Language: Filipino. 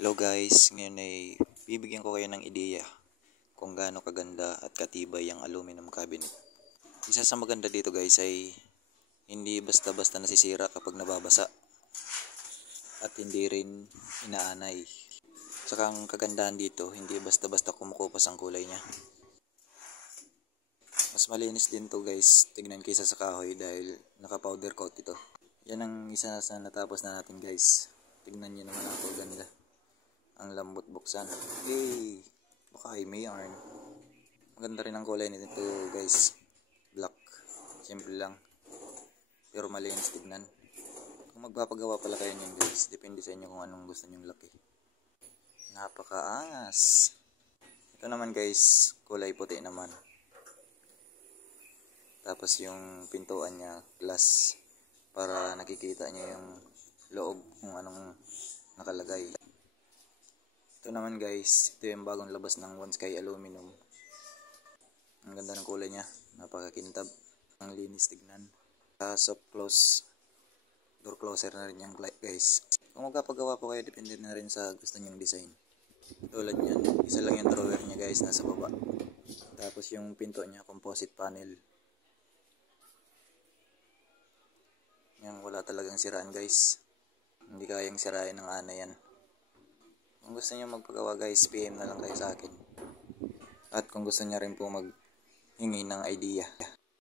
Hello guys, ngayon ay bibigyan ko kayo ng ideya kung gaano kaganda at katibay ang aluminum cabinet. Isa sa maganda dito guys ay hindi basta-basta nasisira kapag nababasa at hindi rin inaanay. Saka ang kagandahan dito, hindi basta-basta kumukupas ang kulay niya. Mas malinis din to guys, tignan kaysa sa kahoy dahil naka-powder coat ito. Yan ang isa sa natapos na natin guys. Tignan nyo naman ako, ganda. Ang lambot buksan. Hey, baka ay may yarn. Maganda rin ang kulay nito guys. Black. Simple lang. Pero malinis tignan. Kung magpapagawa pala kayo niyan guys, depende sa inyo kung anong gusto nyong laki. Napakaangas. Ito naman guys, kulay puti naman. Tapos yung pintuan niya, glass. Para nakikita niyo yung loob kung anong nakalagay. Ito naman guys, ito yung bagong labas ng One Sky Aluminum. Ang ganda ng kulay niya, napakakintab. Ang linis tignan. Soft close, door closer na rin yung guys. Kung magpapagawa po kayo, depende na rin sa gusto nyong design. Tulad nyan, isa lang yung drawer niya guys, nasa baba. Tapos yung pinto niya, composite panel. Yan, wala talagang siraan guys. Hindi kayang sirain ng ana yan. Kung gusto niyo magpagawa guys, PM na lang kayo sa akin. At kung gusto niya rin po maghingi ng idea,